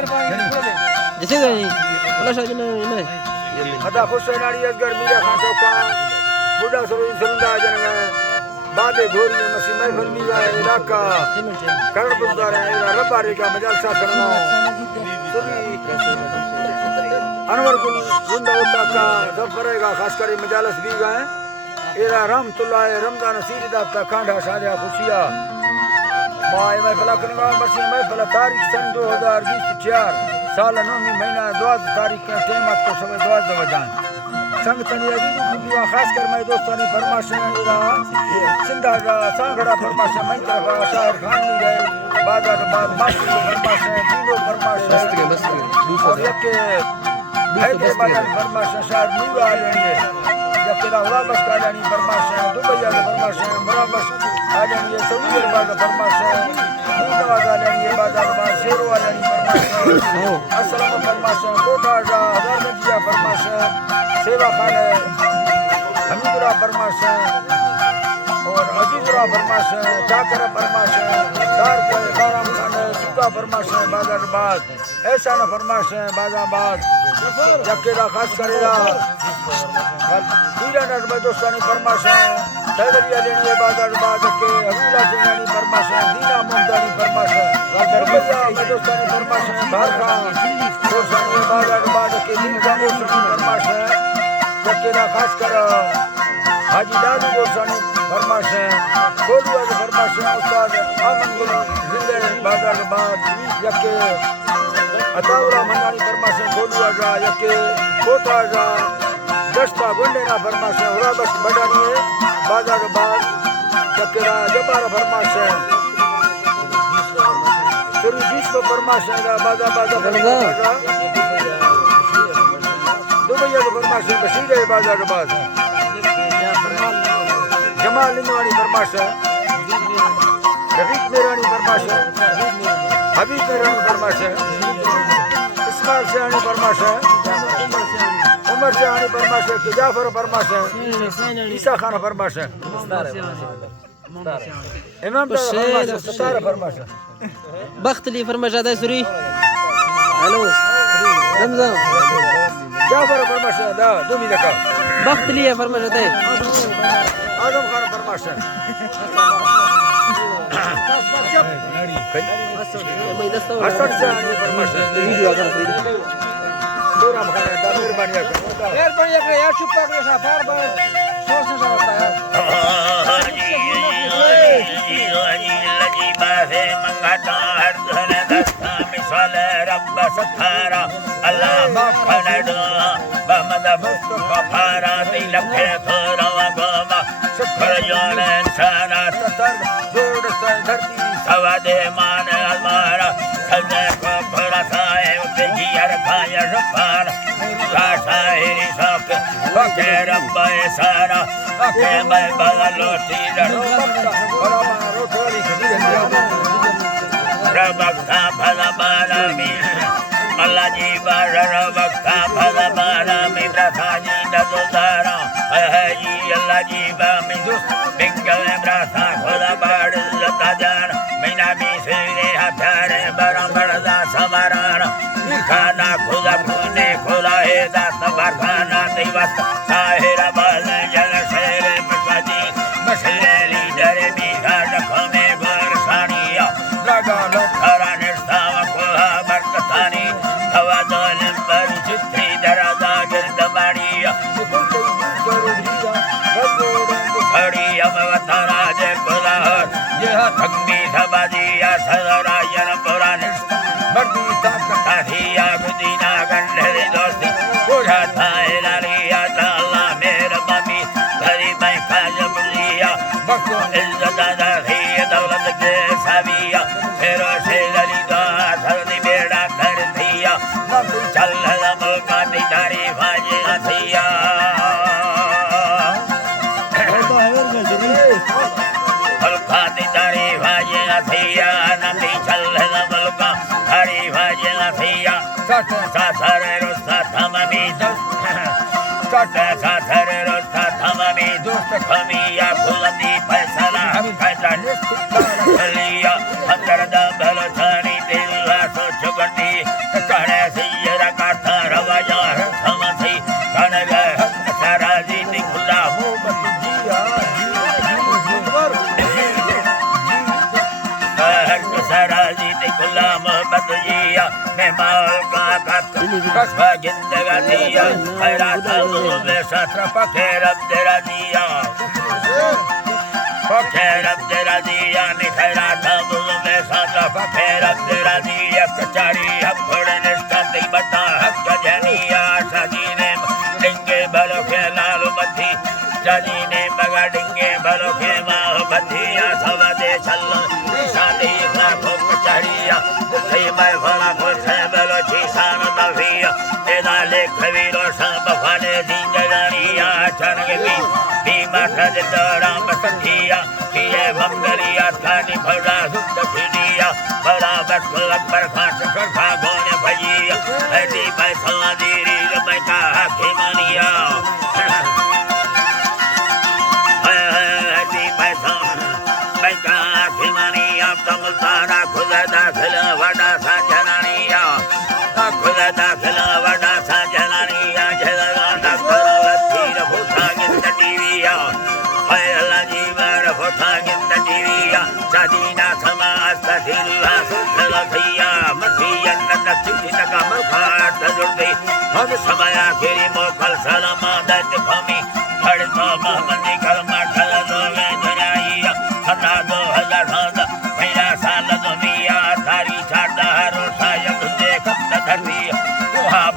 जैसे गए बोला शायद नहीं अदा हुसैनाड़ी असगर मीरा खान चौका बुढ़ा सरुंदा जन बादे घोरी मसी महफिल में गए इलाका करण बुजार है रबारी का मजलसा करना अनवर गुल रुंदा होता का जफरेगा खास कर मजालस भी गए एरा रहमतुल्लाह रमजान सीधा ता खांडा शादिया खुशिया माय महफिल करना मसी महफिल तारीख सन 2024 साल 9 महीना 12 तारीख के टेमत को समय 12 बजान संग तनी अजीब खास कर मैं दोस्तों ने फरमाश एरा सिंधा सांगड़ा फरमाश मैं तरफ शायर खान भी गए बाजार बाद मास्टर फरमाश तीनों फरमाश और यके हैदराबाद फरमाश शायर नूरा लेंगे जबकि वापस का जानी फरमाश दुबई का फरमाश मुराबस आ जानी सऊदी अरब का फरमाश नूरा लेंगे बाजार बाद शेरो वाली फरमाश अस्सलाम फरमाश कोटा हजार नजिया फरमाश सेवा खान हमीदुल्लाह फरमाश और अजीजुल्लाह फरमाश जाकर फरमाश दार को बाराम खान सुका फरमाश बाजारबाद ऐसा न फरमाश बाजारबाद जकेरा खास करेगा हीरा नर में दोस्तानी फरमाश सैदरिया लेनी बाजारबाद के हवीला जिनानी फरमाश दीना मोहम्मदानी फरमाश रुपया में दोस्तानी फरमाश बाहर का दोस्तानी बाजारबाद के दिन का फरमाश जकेरा खास कर हाजी दादू दोस्तानी फरमाश कोलुआ के फरमाश उस्ताद आमन गुल जिंदे बाजारबाद यके अताउला मंगानी फरमाश कोलुआ का यके कोटा का दस्ता गुंडेना फरमाश हुराबस बडानी बाजारबाद जकेरा जबार फरमाश फिर 20 को फरमाश बाजारबाद दुबई के फरमाश बशीर बाजारबाद जमाल लिंगवानी फरमाश रफीक मेरानी फरमाश हबीब मेरानी फरमाश इस्माइल शेहानी फरमाश उमर शेहानी फरमाश जाफर फरमाश ईसा खान फरमाश इमाम सतार फरमाश बख्त ली फरमाश आदा सुरी हेलो रमजान जाफर फरमाश दा दुमी लका बख्त लिया फरमाश आदा आजम खान फरमाश हसन शेहानी फरमाश दोरा खान दा मेहरबानी यार चुप कर सा बार बार सोच से होता है लगी बाहे मंगाता हर धन दस्ता मिसाल रब सखारा अल्लाह मखनड बमद मुस्तफारा दिलखे थोरा गोमा शुक्र योन सारा सतर जोड़ से धरती सवादे मान अलमारा सजे को भरा साए उसे जियर खाया रफार शाहिरी शौक के रब सारा के मैं बदलोटी रबक्ता भला बाला में अल्लाह जी बार रबक्ता भला बाला में ब्रथाजी नजुदारा है जी अल्लाह जी बा में बिंगल ब्रथा खुदा बाड़ लता जान मीना भी सेरे हथारे बराबर दा समाराना खाना खुदा खुने खुदा है दा सबर खाना दिवस साहिरा बाल जल शेरे मसाजी मसले लीडर भी रखो में बरसानिया लगा लो खरा निर्साव खुदा बरकतानी हवा दोलन पर चिट्ठी दराजा गिरद मारिया खड़ी अब वतारा जे खुदा यह थंगी सबाजिया सदरायन पुराण मर्दी ताकत हिया गुदीना गंढरी दोस्ती बुढ़ा थाए लालिया अल्लाह मेरे मम्मी भरी मैं खाज बुलिया बको इज्जत दादा ही दौलत के साविया फेरो से लली दा धरती बेड़ा कर दिया मम्मी चल लमो का दिदारी भाजी हथिया हल्का दिदारी भाजी हथिया नबी चल लमो का हरी भाजी हथिया सत साथर रोसा थममी सत साथर रोसा थममी दोस्त खमिया फुलंदी फैसला फैसला निश्चित लिया अंदर दा भलो थानी दिल सोच गंदी खुला मोहब्बत जिया मैं माल का कसबा जिंदगानिया खैरात में सत्र पखेरब तेरा दिया पखेरब तेरा दिया नि खैरात में सत्र पखेरब तेरा दिया कचारी हम थोड़े निष्ठा दी बता हक जनिया सजीने डिंगे भलो के लाल मधी जनीने मगा डिंगे भलो के माह बधिया सब दे चल शादी का भोग चढ़िया थई मैं भला को से बेलो छीसान दभिया तेरा लेख वीरो सब फले जिंदगानिया चन के भी मठद राम संधिया किए मंगलिया खानी भरा सुत फिरिया भरा बटल पर खास सरखा गोने भजिया हदी मैं सवादीरी मैं का हाथी मानिया तारा खुदा दाखिल वडा सा जनानिया खुदा दाखिल वडा सा जनानिया जलगा दाखिल लतीर फुटा गिंद टीविया अल्लाह जी बार फुटा गिंद टीविया सदीना समाज सदीला सुखल भैया मथिया न चिंती का मखाट जुड़े हम समय आखिरी मोखल सलाम दत भमी